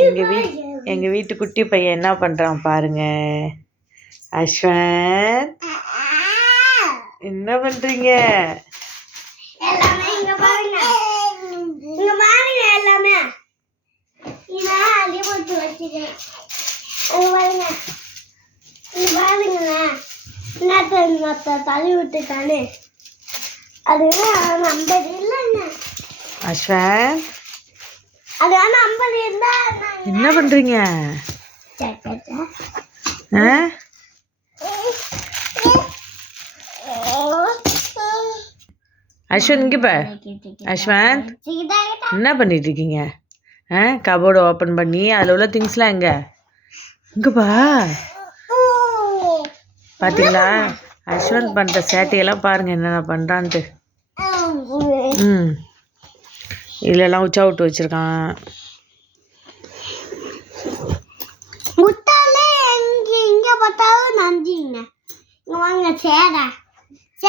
எங்கள் வீ எங்கள் வீட்டு குட்டி பையன் என்ன பண்ணுறான் பாருங்க. அஸ்வந்த் என்ன பண்ணுறீங்க தள்ளி விட்டுட்டானே. அது நம்பர் இல்லைங்க. அஸ்வந்த். அது நம்பர் இருந்தா நான் என்ன. ஆ? அஸ்வந்த் இங்கே பா அஸ்வந்த். என்ன பண்ணிட்டு இருக்கீங்க? ஆ கபோர்டு ஓப்பன் பண்ணி அதில் உள்ள திங்ஸ்லாம் எங்க? இங்கப்பா பார்த்தீங்களா அஸ்வந்த் பண்ணுற சேட்டையெல்லாம் பாருங்க என்னென்ன பண்ணுறான்ட்டு ம். இதுலலாம் உச்சா விட்டு வச்சுருக்கான். முட்டாளே எங்க இங்க